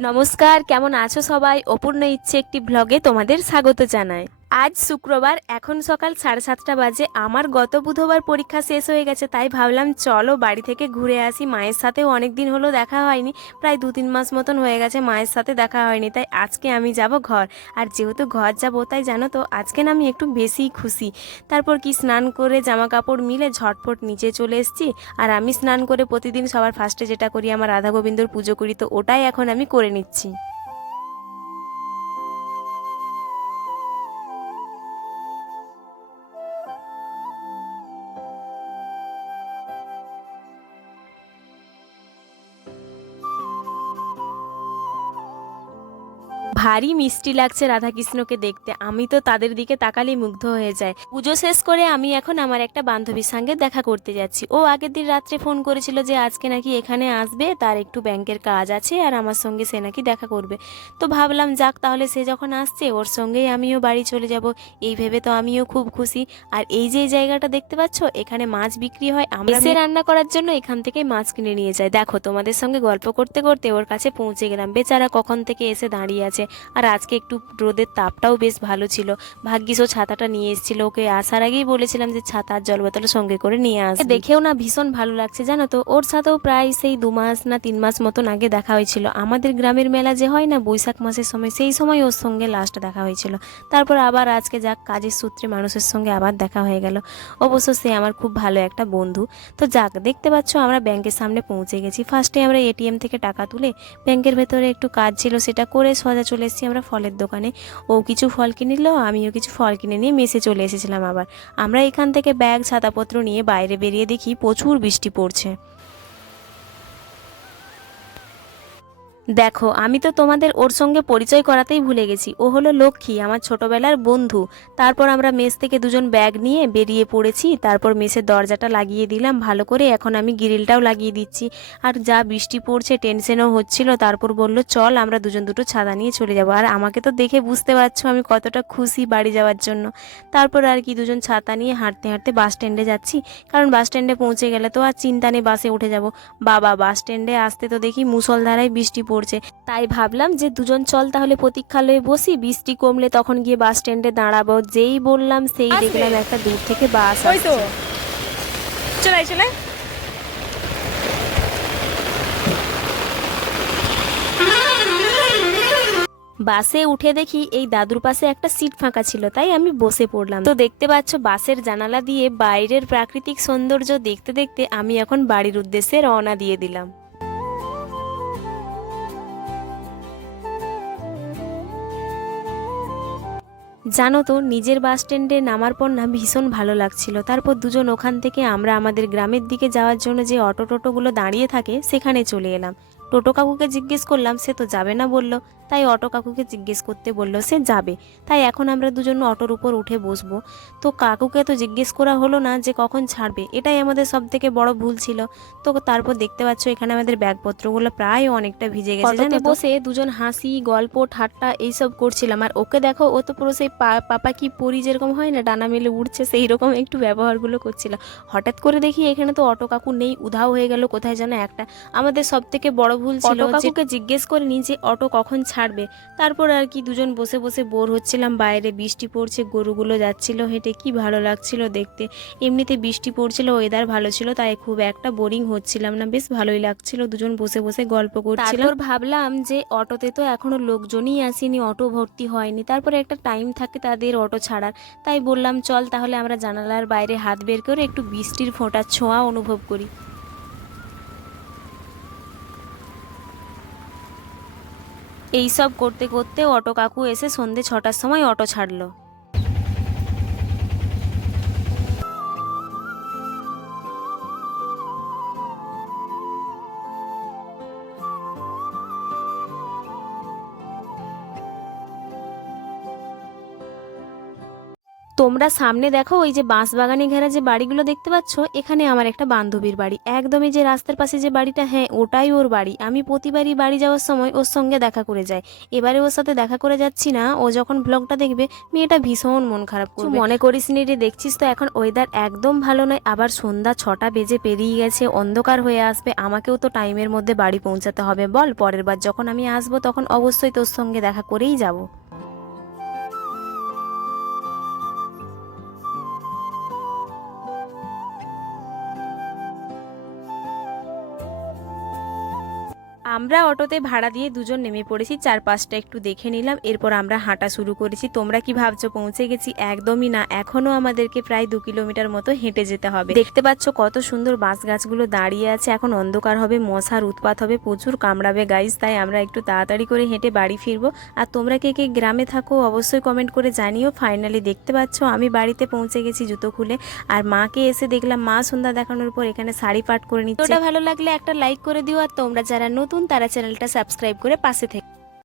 নমস্কার কেমন আছো সবাই? অপূর্ণ ইচ্ছে একটি ব্লগে তোমাদের স্বাগত জানাই। আজ শুক্রবার, এখন সকাল সাড়ে সাতটা বাজে। আমার গত বুধবার পরীক্ষা শেষ হয়ে গেছে, তাই ভাবলাম চলো বাড়ি থেকে ঘুরে আসি। মায়ের সাথেও অনেক দিন হলো দেখা হয়নি, প্রায় দু তিন মাস মতন হয়ে গেছে মায়ের সাথে দেখা হয়নি, তাই আজকে আমি যাব ঘর। আর যেহেতু ঘর যাব, তাই জানো তো, আজকে না আমি একটু বেশিই খুশি। তারপর কি স্নান করে জামা কাপড় মিলে ঝটপট নিচে চলে এসেছি। আর আমি স্নান করে প্রতিদিন সবার ফার্স্টে যেটা করি, আমার রাধা গোবিন্দর পুজো করি, তো ওটাই এখন আমি করে নিচ্ছি। ভারী মিষ্টি লাগছে রাধাকৃষ্ণকে দেখতে। আমি তো তাদের দিকে তাকালেই মুগ্ধ হয়ে যায় পুজো শেষ করে আমি এখন আমার একটা বান্ধবীর সঙ্গে দেখা করতে যাচ্ছি। ও আগের দিন রাত্রে ফোন করেছিল যে আজকে নাকি এখানে আসবে তার একটু ব্যাংকের কাজ আছে আর আমার সঙ্গে সে নাকি দেখা করবে। তো ভাবলাম যাক তাহলে সে যখন আসছে ওর সঙ্গেই আমিও বাড়ি চলে যাব। এই ভেবে তো আমিও খুব খুশি। আর এই যে এই জায়গাটা দেখতে পাচ্ছ এখানে মাছ বিক্রি হয়। আমরা সে রান্না করার জন্য এখান থেকে মাছ কিনে নিয়ে যায় দেখো তোমাদের সঙ্গে গল্প করতে করতে ওর কাছে পৌঁছে গেলাম। বেচারা কখন থেকে এসে দাঁড়িয়ে আছে? আর আজকে একটু রোদের তাপটাও বেশ ভালো ছিল। ভাগ্যিস ও ছাতাটা নিয়ে এসেছিল ওকে আসার আগেই বলেছিলাম যে ছাতা আর জল বোতল সঙ্গে করে নিয়ে আস দেখেও না ভীষণ ভালো লাগছে জানো তো? ওর সাথেও প্রায় সেই দু মাস না তিন মাস মতন আগে দেখা হয়েছিল। আমাদের গ্রামের মেলা যে হয় না বৈশাখ মাসের সময়, সেই সময় ওর সঙ্গে লাস্ট দেখা হয়েছিল। তারপর আবার আজকে যাক কাজের সূত্রে মানুষের সঙ্গে আবার দেখা হয়ে গেল। অবশ্য সে আমার খুব ভালো একটা বন্ধু। তো যাক, দেখতে পাচ্ছ আমরা ব্যাংকের সামনে পৌঁছে গেছি। ফার্স্টে আমরা এটিএম থেকে টাকা তুলে ব্যাংকের ভেতরে একটু কাজ ছিল সেটা করে সোজা এসেছি আমরা ফলের দোকানে। ও কিছু ফল কিনে নিল আমিও কিছু ফল কিনে নিয়ে মেসে চলে এসেছিলাম আবার। আমরা এখান থেকে ব্যাগ, ছাতাপত্র নিয়ে বাইরে বেরিয়ে দেখি প্রচুর বৃষ্টি পড়ছে। দেখো, আমি তো তোমাদের ওর সঙ্গে পরিচয় করাতেই ভুলে গেছি। ও হলো লক্ষ্মী, আমার ছোটবেলার বন্ধু। তারপর আমরা মেস থেকে দুজন ব্যাগ নিয়ে বেরিয়ে পড়েছি। তারপর মেসের দরজাটা লাগিয়ে দিলাম ভালো করে। এখন আমি গ্রিলটাও লাগিয়ে দিচ্ছি। আর যা বৃষ্টি পড়ছে, টেনশনও হচ্ছিল। তারপর বলল, চল, আমরা দুজন দুটো ছাতা নিয়ে চলে যাব। আর আমাকে তো দেখে বুঝতে পারছ আমি কতটা খুশি বাড়ি যাওয়ার জন্য। তারপর আর কি, দুজন ছাতা নিয়ে হাঁটতে হাঁটতে বাস স্ট্যান্ডে যাচ্ছি। কারণ বাস স্ট্যান্ডে পৌঁছে গেলে তো আর চিন্তা নেই বাসে উঠে যাব। বাবা, বাস স্ট্যান্ডে আসতে তো দেখি মুসলধারায় বৃষ্টি পড়ছে। তাই ভাবলাম যে দুজন চল তাহলে প্রতীক্ষালয়ে বসি বৃষ্টি কমলে তখন গিয়ে বাস স্ট্যান্ডে দাঁড়াবো। যেই বললাম সেই দেখলাম একটা দূর থেকে বাস আসছে। চলে চলে বাসে উঠে দেখি এই দাদুর পাশে একটা সিট ফাঁকা ছিল তাই আমি বসে পড়লাম। তো দেখতে পাচ্ছ বাসের জানালা দিয়ে বাইরের প্রাকৃতিক সৌন্দর্য দেখতে দেখতে আমি এখন বাড়ির উদ্দেশ্যে রওনা দিয়ে দিলাম। জানো তো, নিজের বাস স্ট্যান্ডে নামার পর না ভীষণ ভালো লাগছিল। তারপর দুজন ওখান থেকে আমরা আমাদের গ্রামের দিকে যাওয়ার জন্য যে অটো টোটোগুলো দাঁড়িয়ে থাকে, সেখানে চলে এলাম। টোটো কাকুকে জিজ্ঞেস করলাম সে তো যাবে না বলল। তাই অটো কাকুকে জিজ্ঞেস করতে বলল সে যাবে। তাই এখন আমরা দুজন অটোর উপর উঠে বসবো। তো কাকুকে তো জিজ্ঞেস করা হলো না যে কখন ছাড়বে এটাই আমাদের সব থেকে বড় ভুল ছিল। তো তারপর দেখতে পাচ্ছ এখানে আমাদের ব্যাগপত্রগুলো প্রায় অনেকটা ভিজে গেছে জানো বসে দুজন হাসি গল্প ঠাট্টা এইসব করছিলাম। আর ওকে দেখো ও তো পুরো সেই পাপা কি পরি যেরকম হয় না ডানা মেলে উঠছে সেই রকম একটু ব্যবহারগুলো করছিল। হঠাৎ করে দেখি এখানে তো অটো কাকু নেই উধাও হয়ে গেল কোথায় যেন একটা। আমাদের সব থেকে বড় ভুল ছিল কাকুকে জিজ্ঞেস করিনি যে অটো কখন ছাড়বে। তারপর আর কি দুজন বসে বসে বোর হচ্ছিলাম বাইরে বৃষ্টি পড়ছে গরুগুলো যাচ্ছিল হেঁটে কি ভালো লাগছিল দেখতে। এমনিতে বৃষ্টি পড়ছিল ওয়েদার ভালো ছিল তাই খুব একটা বোরিং হচ্ছিলাম না বেশ ভালোই লাগছিল দুজন বসে বসে গল্প করছিলাম। তারপর ভাবলাম যে অটোতে তো এখনও লোকজনই আসেনি অটো ভর্তি হয়নি তারপরে একটা টাইম থাকে তাদের অটো ছাড়ার তাই বললাম চল তাহলে আমরা জানালার বাইরে হাত বের করে একটু বৃষ্টির ফোঁটার ছোঁয়া অনুভব করি। এই সব করতে করতে অটো কাকু এসে সন্ধে ছটার সময় অটো ছাড়লো। তোমরা সামনে দেখো ওই যে বাঁশ বাগানে ঘেরা যে বাড়িগুলো দেখতে পাচ্ছ এখানে আমার একটা বান্ধবীর বাড়ি। একদমই যে রাস্তার পাশে যে বাড়িটা হ্যাঁ ওটাই ওর বাড়ি। আমি প্রতিবারই বাড়ি যাওয়ার সময় ওর সঙ্গে দেখা করে যাই। এবারে ওর সাথে দেখা করে যাচ্ছি না ও যখন ব্লগটা দেখবে মেয়েটা ভীষণ মন খারাপ করবে। মনে করিস নি রে দেখছিস তো এখন ওয়েদার একদম ভালো নয় আবার সন্ধ্যা ছটা বেজে পেরিয়ে গেছে অন্ধকার হয়ে আসবে আমাকেও তো টাইমের মধ্যে বাড়ি পৌঁছাতে হবে। বল পরের বার যখন আমি আসব তখন অবশ্যই তোর সঙ্গে দেখা করেই যাব। আমরা অটোতে ভাড়া দিয়ে দুজন নেমে পড়েছি, চারপাশটা একটু দেখে নিলাম, এরপর আমরা হাঁটা শুরু করেছি। তোমরা কি ভাবছ, পৌঁছে গেছি? একদমই না, এখনও আমাদেরকে প্রায় দু কিলোমিটার মতো হেঁটে যেতে হবে। দেখতে পাচ্ছ কত সুন্দর বাঁশ গাছগুলো দাঁড়িয়ে আছে, এখন অন্ধকার হবে, মশার উৎপাত হবে, প্রচুর কামড়াবে। গাইজ তাই আমরা একটু তাড়াতাড়ি করে হেঁটে বাড়ি ফিরবো। আর তোমরা কে কে গ্রামে থাকো, অবশ্যই কমেন্ট করে জানিও। ফাইনালি দেখতে পাচ্ছ, আমি বাড়িতে পৌঁছে গেছি জুতো খুলে। আর মাকে এসে দেখলাম, মা সন্ধ্যা দেখানোর পর এখানে শাড়ি পাট করে নিচ্ছে। ভালো লাগলে একটা লাইক করে দিও, আর তোমরা যারা নতুন তারা চ্যানেলটা সাবস্ক্রাইব করে পাশে থেকে